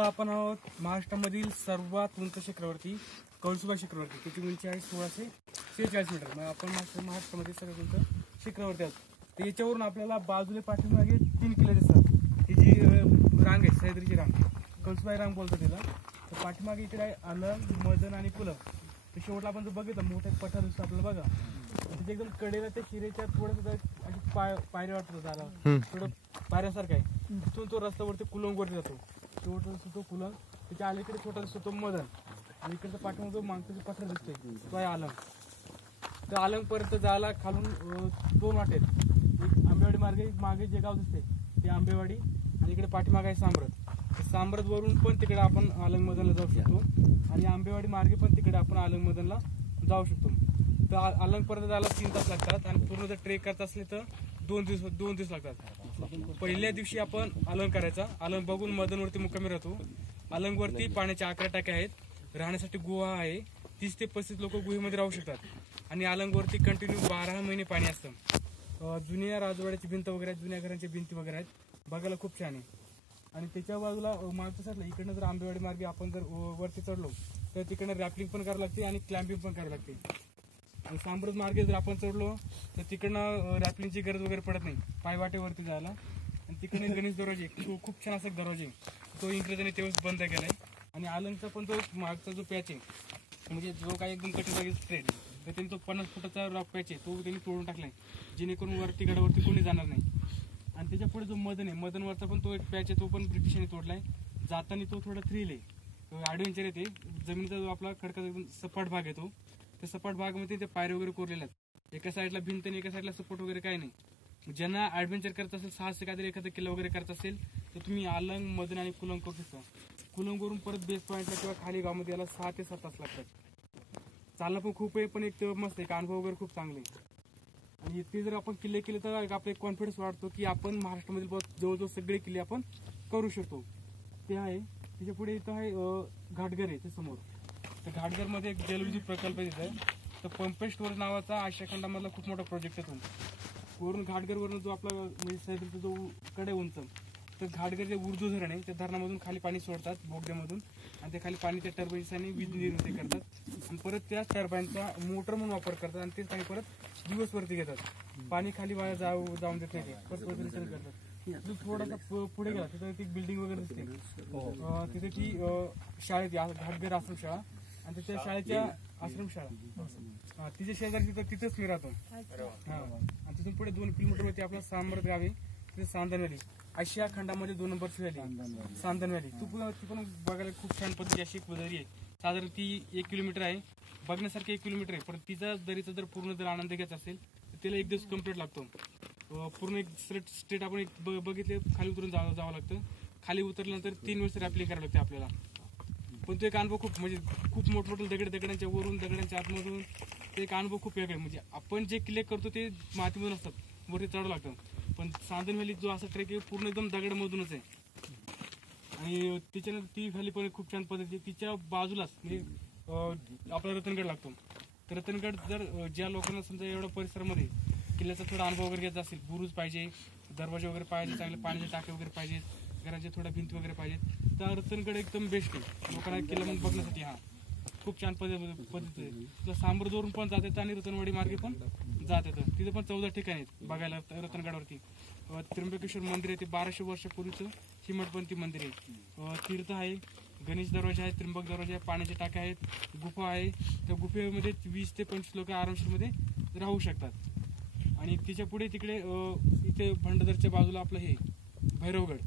आता आपण आहोत महाराष्ट्रामधील सर्वात उंच शिखरावरती, कळसुबाई शिखरावरती. त्याची उंची आहे 1646 मीटर. मग आपण महाराष्ट्रामध्ये सर्वात उंच शिखरावरती आहोत. तर याच्यावरून आपल्याला बाजूला पाठीमागे 3 किल्ले दिसतात. ही जी रांग आहे, सह्याद्रीची रांग, कळसुबाई रांग बोलतो त्याला. तर पाठीमागे इकडे आहे अलंग, मदन आणि पुलम. तर शेवटला आपण जर बघितलं मोठे पठार दिसतो आपल्याला बघा. तिथे एकदम कडेला त्या शिरेच्या थोडंसं अशी पायऱ्या वाटत झाला, थोडं पायऱ्यासारखं आहे. तिथून तो रस्त्यावरती कुलंगवरती जातो. शेवटचा दिसतो तो कुलंग, त्याच्या अलीकडे छोटा दिसतो तो मदन, आणि इकडचा पाठीमागे जो मागचा जो पठार दिसतोय तो आहे अलंग. तर अलंगपर्यंत जायला खालून 2 वाटे आहेत. एक आंबेवाडी मार्गे मागे जे गाव दिसते ते आंबेवाडी, आणि इकडे पाठीमागे आहे सांब्रत. सांब्रत वरून पण तिकडे आपण अलंग मदनला जाऊ शकतो, आणि आंबेवाडी मार्गे पण तिकडे आपण अलंग मदनला जाऊ शकतो. तर अलंगपर्यंत जायला 3 तास लागतात, आणि पूर्ण जर ट्रेक करत असले तर 2 दिवस लागतात. पहिल्या दिवशी आपण अलंग करायचा. अलंग बघून मदनवरती मुक्कामी राहतो. अलंगवरती पाण्याच्या 11 टाक्या आहेत. राहण्यासाठी गुहा आहे. 30 ते 35 लोक गुहेमध्ये राहू शकतात. आणि अलंगवरती कंटिन्यू 12 महिने पाणी असतं. जुन्या राजवाड्याची भिंत वगैरे आहेत, जुन्या घरांच्या भिंती वगैरे आहेत. बघायला खूप छान आहे. आणि त्याच्या बाजूला मागच्या साईडला इकडनं जर आंबेवाडी मार्गे आपण जर वरती चढलो तर तिकडनं रॅपलिंग पण करावं लागते आणि क्लॅम्पिंग पण करावी लागते. आणि सांब्रत मार्गे जर आपण चढलो तर तिकडनं रॅपलिंगची गरज वगैरे पडत नाही, पायवाटेवरती जायला. आणि तिकडे गणेश दरवाजे, खूप छान असं दरवाजे, तो इंग्रजांनी तेव्हाच बंद केलाय. आणि अलंगचा पण तो मागचा जो पॅच आहे, म्हणजे जो काही एकदम कठीण जागी स्ट्रेट, तर त्यांनी तो 50 फुटाचा रॉक पॅच आहे तो त्यांनी तोडून टाकलाय, जेणेकरून वरती गडावरती कोणी जाणार नाही. आणि त्याच्या पुढे जो मदन आहे, मदनवरचा पण तो एक पॅच आहे, तो पण ब्रिटिशांनी तोडलाय. जाताना तो थोडा थ्रिल आहे, ॲडव्हेंचर आहे. ते जमिनीचा जो आपला खडकाचा एकदम सपाट भाग आहे तो, त्या सपाट भागामध्ये ते पायऱ्या वगैरे कोरलेल्या आहेत. एका साईडला भिंत आणि एका साईडला सपोर्ट वगैरे काही नाही. ज्यांना ॲडव्हेंचर करत असेल, साहस काहीतरी एखादा किल्ला वगैरे करत असेल तर तुम्ही अलंग, मदन आणि कुलंग करू शकता. कुलंगवरून परत बेस पॉईंटला किंवा खाली गावामध्ये याला 6 ते 7 तास लागतात. चालणं पण खूप आहे, पण एक मस्त एक अनुभव वगैरे खूप चांगले. आणि ते जर आपण किल्ले केले तर आपला एक कॉन्फिडन्स वाढतो की आपण महाराष्ट्रामधील जवळजवळ सगळे किल्ले आपण करू शकतो. ते आहे. त्याच्या पुढे इथं आहे घाटघर आहे ते समोर. तर घाटघरमध्ये एक जलविद्युत प्रकल्प तिथं आहे. तर पंपेश्वर नावाचा आशिया खंडामधला खूप मोठा प्रोजेक्ट आहे तो. वरून घाटघरवरून जो आपला म्हणजे सह्याद्रीचा जो कडे उंच, तर घाटघर जे उर्दू धरण आहे त्या धरणामधून खाली पाणी सोडतात बोगद्यामधून, आणि ते खाली पाणी त्या टर्बाईन्सने वीज निर्मिती करतात. आणि परत त्या टर्बाईनचा मोटर म्हणून वापर करतात, आणि तेच पाणी परत दिवसवरती घेतात. पाणी खाली वाया जाऊन देत नाही, ते परत रिटर्न करतात. थोडासा पुढे गेला तिथे ती बिल्डिंग वगैरे दिसते. तिथे ती शाळेत घाटघर आश्रमशाळा, आणि त्या शाळेच्या आश्रमशाळा तिच्या शेजारी तिथेच मी राहतो. आणि तिथून पुढे 2 किलोमीटरवरती आपला सांब्रत गाव आहे. तिथे सांदन व्हॅली, आशिया खंडामध्ये 2 नंबरची व्हॅली सांदन व्हॅली. ती पण बघायला खूप छान पद्धती अशी एक दरी आहे. साधारण ती 1 किलोमीटर आहे, बघण्यासारखी 1 किलोमीटर आहे. पण तिचा दरीचा जर पूर्ण जर आनंद घ्यायचा असेल तर तिला 1 दिवस कम्प्लीट लागतो. पूर्ण एक स्ट्रेट आपण एक बघितले, खाली उतरून जावं लागतं. खाली उतरल्यानंतर 3 वेळेस रॅपलिंग करावं लागते आपल्याला. पण तो एक अनुभव खूप मोठमोठे दगडांच्या वरून, दगडांच्या आतमधून, ते एक अनुभव खूप वेगळा आहे. म्हणजे आपण जे किल्ले करतो ते मातीमधून असतात, वरती चढावं लागतं. पण सांदन व्हॅली जो असा ट्रेक आहे पूर्ण एकदम दगडामधूनच आहे. आणि त्याच्यानंतर ती व्हॅली पण खूप छान पद्धती. तिच्या बाजूलाच म्हणजे आपला रतनगड लागतो. तर रतनगड जर ज्या लोकांना समजा एवढ्या परिसरामध्ये किल्ल्याचा थोडा अनुभव वगैरे घ्यायचा असेल, बुरुज पाहिजे, दरवाजे वगैरे पाहिजे, चांगले पाण्याचे टाके वगैरे पाहिजेत, घराच्या थोड्या भिंती वगैरे पाहिजेत, तर रतनगड एकदम बेस्ट आहे लोकांना किल्ला बघण्यासाठी. खूप छान पद्धती आहे. तर सांब्रतवरून पण जात येतं आणि रतनवाडी मार्गे पण जात येतं. तिथे पण 14 ठिकाणी आहेत बघायला रतनगडावरती. त्र्यंबकेश्वर मंदिर आहे, ते 1200 वर्षापूर्वीचं हिमटपंथी मंदिर आहे. तीर्थ आहे, गणेश दरवाजा आहे, त्र्यंबक दरवाजा आहे, पाण्याचे टाके आहेत, गुफा आहे. त्या गुफेमध्ये 20 ते 25 लोक आरामशीरमध्ये राहू शकतात. आणि तिच्या पुढे तिकडे इथे भंडारदरच्या बाजूला आपलं हे भैरवगड,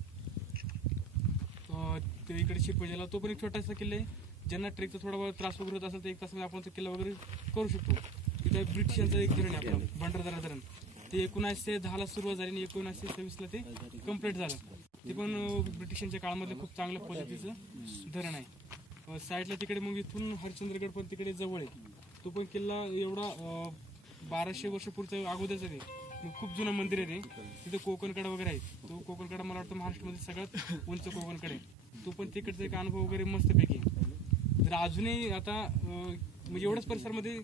ते इकडे शिरपजेला, तो पण एक छोटासा किल्ला आहे. ज्यांना ट्रेकचा थोडा त्रास वगैरे होत असेल तर 1 तासामध्ये आपण तो किल्ला वगैरे करू शकतो. तिथे ब्रिटिशांचं एक धरण आहे आपलं भंडारदरा धरण, ते 1910ला सुरुवात झाली आणि 1926ला ते कम्प्लीट झालं. ते पण ब्रिटिशांच्या काळामध्ये खूप चांगल्या पद्धतीचं धरण आहे. साईडला तिकडे मग इथून हरिश्चंद्रगड पण तिकडे जवळ आहे. तो पण किल्ला एवढा 1200 वर्षापूर्वीचा अगोदरचा आहे. खूप जुनं मंदिर आहे ते. तिथे कोकणकडा वगैरे आहे. तो कोकणकडा मला वाटतं महाराष्ट्रामध्ये सगळ्यात उंच कोकणकडा आहे. तो पण तिकडचा एक अनुभव वगैरे मस्तपैकी. तर अजूनही आता म्हणजे एवढ्याच परिसरामध्ये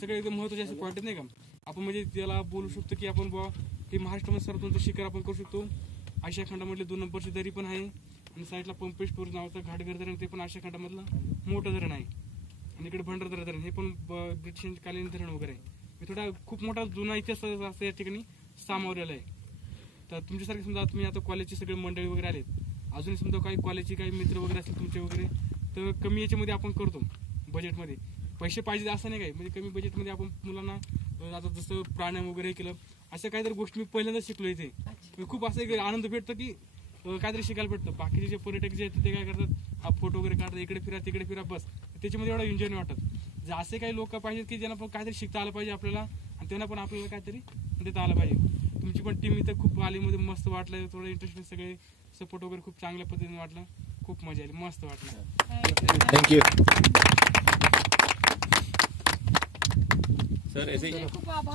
सगळे एकदम महत्त्वाचे असे पॉईंट नाही का, आपण म्हणजे त्याला बोलू शकतो की आपण बुवा हे महाराष्ट्रामध्ये सर्वात उंच शिखर आपण करू शकतो. आशिया खंडामधले 2 नंबरची दरी पण आहे. आणि साईडला पंपेशपूर नावाचं घाटघर धरण, ते पण आशिया खंडामधलं मोठं धरण आहे. आणि इकडे भंडारदरा धरण, हे पण ब्रिटिशांकालीन धरण वगैरे आहे. हे थोडा खूप मोठा जुना इतिहास असं या ठिकाणी सामावलेला आहे. तर तुमच्यासारखे समजा तुम्ही आता कॉलेजचे सगळे मंडळी वगैरे आलेत, अजूनही समजा काही कॉलेजचे काही मित्र वगैरे असतील तुमचे वगैरे, तर कमी याच्यामध्ये आपण करतो बजेटमध्ये. पैसे पाहिजे असं नाही काय, म्हणजे कमी बजेटमध्ये आपण मुलांना आता जसं प्राणायाम वगैरे केलं, अशा काहीतरी गोष्टी मी पहिल्यांदा शिकलो इथे. खूप असं एक आनंद भेटतो की काहीतरी शिकायला भेटतं. बाकीचे जे पर्यटक जे आहेत ते काय करतात, हा फोटो वगैरे काढतात, इकडे फिरा तिकडे फिरा, बस त्याच्यामध्ये एवढा एन्जॉय नाही वाटत. जे असे काही लोक पाहिजेत की ज्यांना पण काहीतरी शिकता आलं पाहिजे आपल्याला, आणि त्यांना पण आपल्याला काहीतरी देता आलं पाहिजे. तुमची पण टीम इथं खूप आलीमध्ये मस्त वाटलं, थोडं इंटरेस्टिंग, सगळे सपोर्ट वगैरे खूप चांगल्या पद्धतीने वाटलं, खूप मजा आली, मस्त वाटलं. Thank you sir. खूप आभार.